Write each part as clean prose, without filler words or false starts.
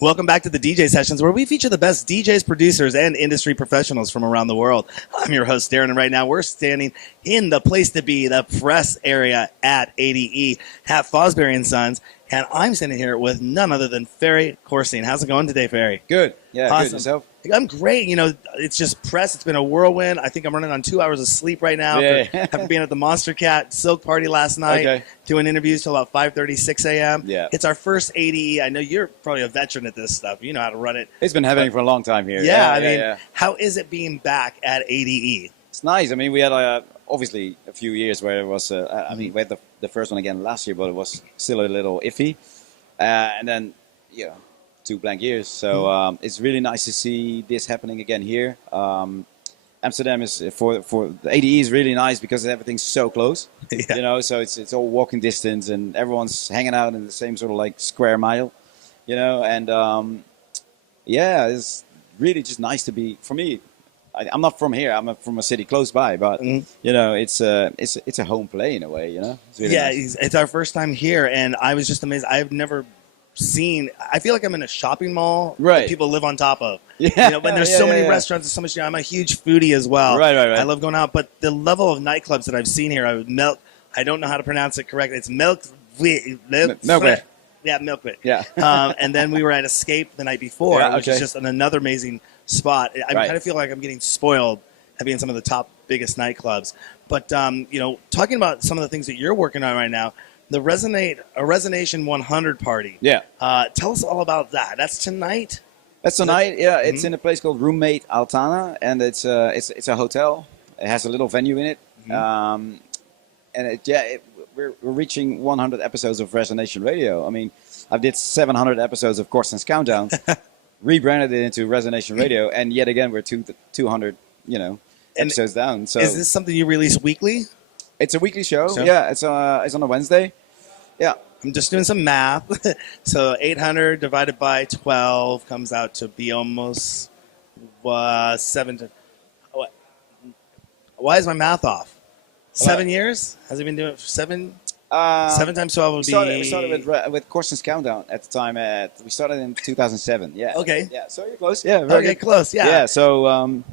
Welcome back to the DJ Sessions, where we feature the best DJs, producers, and industry professionals from around the world. I'm your host, Darren, and right now we're standing in the place to be, the press area at ADE, at Fosbury & Sons, and I'm standing here with none other than Ferry Corsten. How's it going today, Ferry? Good. Yeah, Awesome. good. Yourself? I'm great. You know, it's just press. It's been a whirlwind. I think I'm running on 2 hours of sleep right now after being at the Monster Cat Silk Party last night, doing interviews till about 5:30, 6 a.m. Yeah. It's our first ADE. I know you're probably a veteran at this stuff. You know how to run it. It's been happening for a long time here. Yeah, I mean, how is it being back at ADE? It's nice. I mean, we had obviously a few years where it was, I mean, we had the first one again last year, but it was still a little iffy. And then, 2 blank years. So it's really nice to see this happening again here. Amsterdam is for the ADE is really nice because everything's so close. So it's all walking distance and everyone's hanging out in the same sort of like square mile. And it's really just nice to be. For me, I'm not from here. I'm from a city close by, but it's a home play in a way. It's really nice. It's our first time here, and I was just amazed. I've never seen. I feel like I'm in a shopping mall that people live on top of. But there's so many restaurants and so much. I'm a huge foodie as well. Right. I love going out, but the level of nightclubs that I've seen here, I don't know how to pronounce it correctly. It's Milkwit. Yeah, Milkwit. Yeah. And then we were at Escape the night before, which is just another amazing spot. I kind of feel like I'm getting spoiled at being some of the top biggest nightclubs. But talking about some of the things that you're working on right now. The Resonation 100 party. Yeah. Tell us all about that. That's tonight? That's tonight. Yeah, it's in a place called Roommate Altana, and it's a hotel. It has a little venue in it. We're reaching 100 episodes of Resonation Radio. I mean, I did 700 episodes of Corsten's Countdown, rebranded it into Resonation Radio, and yet again we're 200 episodes down. So is this something you release weekly? It's a weekly show. Yeah, it's on a Wednesday. Yeah. I'm just doing some math. So 800 divided by 12 comes out to be almost 7. Why is my math off? 7 years? Has he been doing it for 7? 7 times 12 would be... We started with Corsten's Countdown at the time. We started in 2007. Yeah. Okay. Yeah, so you're close. Yeah, very good. Close. Yeah. Yeah, so...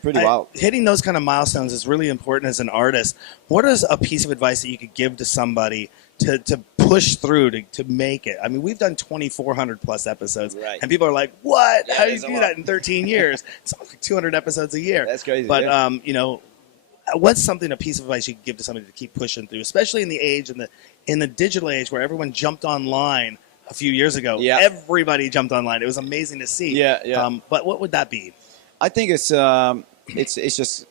pretty wild. Hitting those kind of milestones is really important as an artist. What is a piece of advice that you could give to somebody to push through to make it? I mean, we've done 2,400 plus episodes, and people are like, "What? How do you do that in 13 years?" It's like 200 episodes a year. That's crazy. But what's a piece of advice you could give to somebody to keep pushing through, especially in the age in the digital age where everyone jumped online a few years ago? Yeah. Everybody jumped online. It was amazing to see. Yeah. But what would that be? I think it's just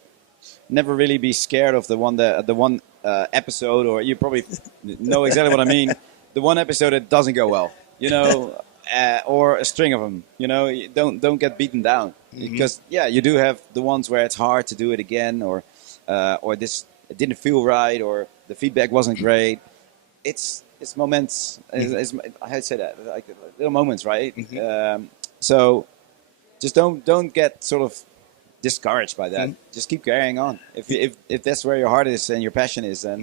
never really be scared of the one episode, or you probably know exactly what I mean. The one episode that doesn't go well, or a string of them. Don't get beaten down because you do have the ones where it's hard to do it again, or this it didn't feel right, or the feedback wasn't great. It's moments. It's, I had to say that, like little moments, right? So. Just don't get sort of discouraged by that. Just keep carrying on. If that's where your heart is and your passion is, then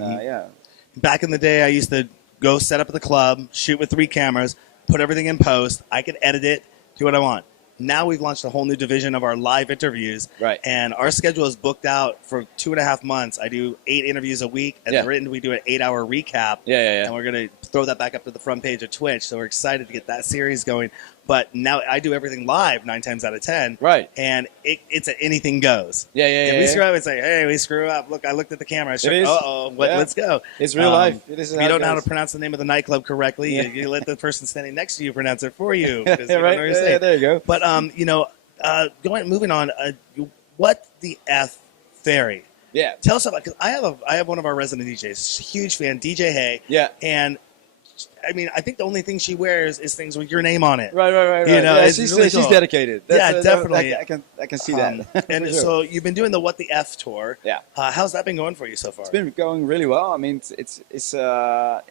Back in the day, I used to go set up at the club, shoot with 3 cameras, put everything in post. I could edit it, do what I want. Now we've launched a whole new division of our live interviews, and our schedule is booked out for 2.5 months. I do 8 interviews a week, and written we do an 8-hour recap. And we're gonna throw that back up to the front page of Twitch. So we're excited to get that series going. But now I do everything live 9 times out of 10. And it's anything goes. If we screw up, it's like, hey, we screw up. Look, I looked at the camera. Let's go. It's real life. If you don't know how to pronounce the name of the nightclub correctly, you let the person standing next to you pronounce it for you. There you go. But moving on. What the F Ferry? Yeah. Tell us about, because I have one of our resident DJs, huge fan, DJ Hay. Yeah. And I mean, I think the only thing she wears is things with your name on it. Right. She's dedicated. Definitely. I can see that. And so you've been doing the What the F tour. Yeah. How's that been going for you so far? It's been going really well. I mean, it's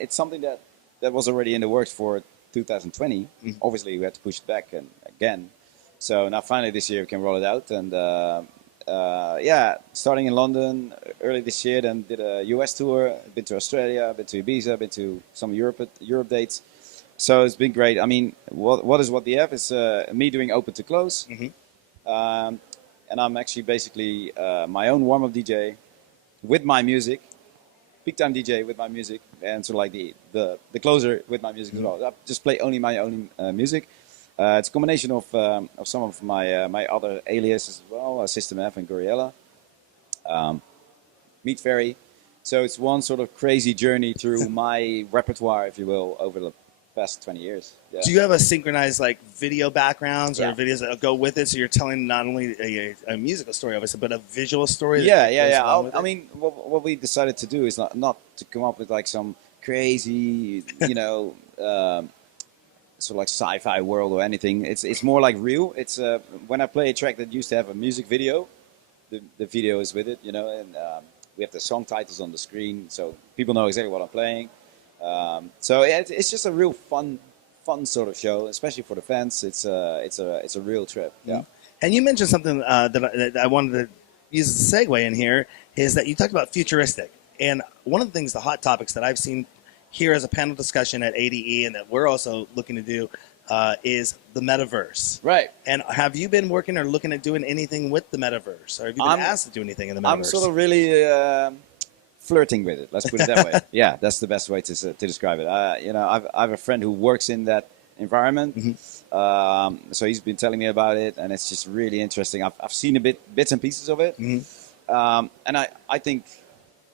something that was already in the works for 2020. Obviously, we had to push it back again. So now finally this year we can roll it out, and starting in London early this year, then did a US tour, been to Australia, been to Ibiza, been to some Europe dates. So it's been great. I mean, what is what the F is me doing open to close, and I'm actually basically my own warm-up DJ with my music, peak time DJ with my music, and sort of like the closer with my music as well. I just play only my own music. It's a combination of some of my other aliases as well, System F and Goriella. Meet Ferry. So it's one sort of crazy journey through my repertoire, if you will, over the past 20 years. Yeah. Do you have a synchronized like video backgrounds or videos that go with it? So you're telling not only a musical story, obviously, but a visual story. Yeah. I mean, what we decided to do is not to come up with like some crazy, sort of like sci-fi world or anything. It's more like real. It's when I play a track that used to have a music video, the video is with it, and we have the song titles on the screen, so people know exactly what I'm playing. So it's just a real fun sort of show, especially for the fans. It's a real trip. Yeah. And you mentioned something that I wanted to use as a segue in here is that you talked about futuristic, and one of the things, the hot topics that I've seen here as a panel discussion at ADE and that we're also looking to do is the metaverse. Right. And have you been working or looking at doing anything with the metaverse? Or have you been asked to do anything in the metaverse? I'm sort of really flirting with it. Let's put it that way. Yeah, that's the best way to describe it. I have a friend who works in that environment. So he's been telling me about it, and it's just really interesting. I've seen bits and pieces of it. And I think,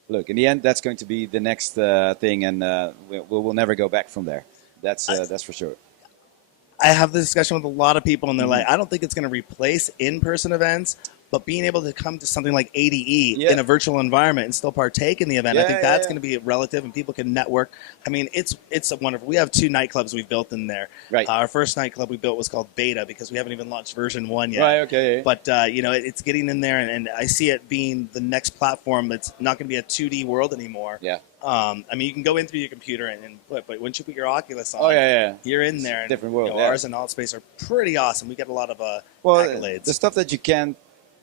look, in the end, that's going to be the next thing, and we'll never go back from there. That's for sure. I have this discussion with a lot of people, and they're like, I don't think it's going to replace in-person events, but being able to come to something like ADE in a virtual environment and still partake in the event, I think that's going to be relative, and people can network. I mean, it's a wonderful. We have 2 nightclubs we've built in there. Right. Our first nightclub we built was called Beta because we haven't even launched version 1 yet. Right. Okay. But it's getting in there, and I see it being the next platform that's not going to be a 2D world anymore. Yeah. I mean, you can go in through your computer and but once you put your Oculus on, you're in there. And, different world. Ours and Altspace are pretty awesome. We get a lot of accolades. The stuff that you can't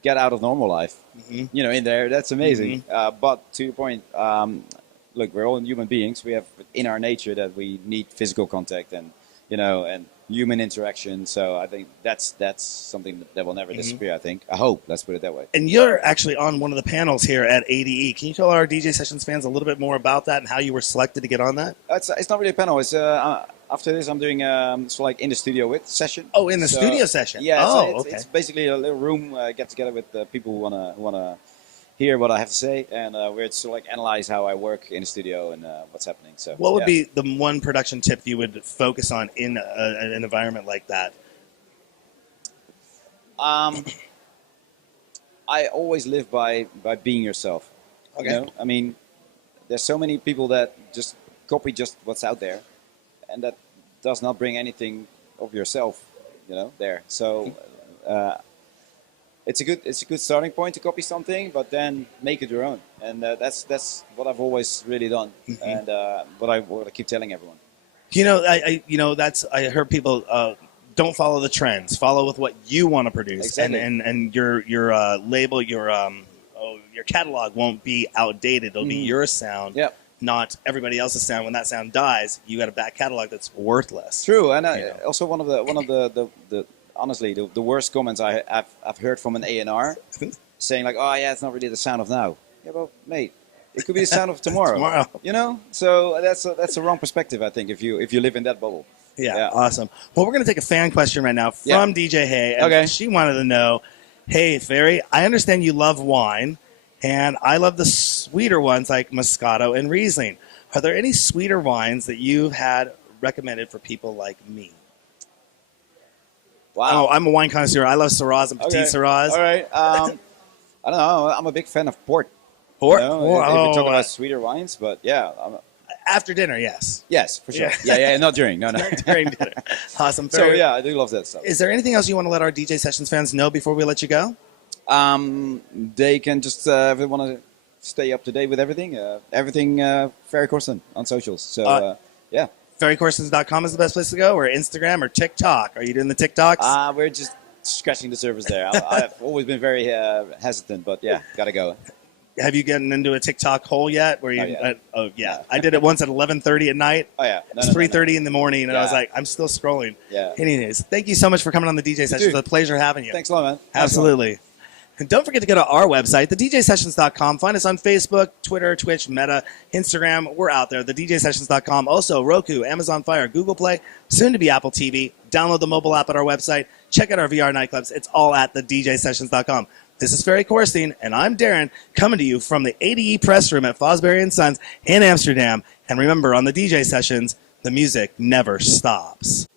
get out of normal life, in there, that's amazing. But to your point, look, we're all human beings. We have in our nature that we need physical contact and human interaction. So I think that's something that will never disappear. I think. I hope. Let's put it that way. And you're actually on one of the panels here at ADE. Can you tell our DJ Sessions fans a little bit more about that and how you were selected to get on that? It's not really a panel. It's after this, I'm doing so like in the studio with session. Oh, in the studio session. Yeah. Oh, it's basically a little room get together with people who wanna hear what I have to say, and we're to like analyze how I work in the studio and what's happening. So, what would be the one production tip you would focus on in an environment like that? I always live by being yourself. Okay. I mean, there's so many people that just copy just what's out there, and that does not bring anything of yourself, there. So. It's a good starting point to copy something, but then make it your own, and that's what I've always really done, and what I keep telling everyone. I heard people don't follow the trends, follow with what you want to produce, exactly. and your label, your catalog won't be outdated. It'll be your sound, not everybody else's sound. When that sound dies, you got a back catalog that's worthless. True, and also one of the honestly, the worst comments I've heard from an A&R saying like, "Oh yeah, it's not really the sound of now." Yeah, well, mate, it could be the sound of tomorrow. So that's a wrong perspective, I think, if you live in that bubble. Yeah, awesome. Well, we're gonna take a fan question right now from DJ Hay. And she wanted to know, "Hey, Ferry, I understand you love wine, and I love the sweeter ones like Moscato and Riesling. Are there any sweeter wines that you've had recommended for people like me?" Wow. Oh, I'm a wine connoisseur. I love Syrahs and Petit Syrahs. All right. I don't know. I'm a big fan of port. Port? If we talk about sweeter wines, but yeah. After dinner, yes. Yes, for sure. Yeah, not during. No. During dinner. Awesome. So, yeah, I do love that stuff. Is there anything else you want to let our DJ Sessions fans know before we let you go? They can just, if they want to stay up to date with everything, Ferry Corsten on socials. So, yeah. FerryCorstens.com is the best place to go, or Instagram, or TikTok. Are you doing the TikToks? We're just scratching the surface there. I've always been very hesitant, but yeah, gotta go. have you gotten into a TikTok hole yet? Where you? Yeah. I did it once at 11:30 at night. Oh yeah, It's 3:30 in the morning, and I was like, I'm still scrolling. Yeah. Anyways, thank you so much for coming on the DJ Sessions. It's a pleasure having you. Thanks a lot, man. Absolutely. And don't forget to go to our website, thedjsessions.com. Find us on Facebook, Twitter, Twitch, Meta, Instagram. We're out there, thedjsessions.com. Also, Roku, Amazon Fire, Google Play, soon to be Apple TV. Download the mobile app at our website. Check out our VR nightclubs. It's all at thedjsessions.com. This is Ferry Corsten, and I'm Darren, coming to you from the ADE press room at Fosbury & Sons in Amsterdam. And remember, on the DJ Sessions, the music never stops.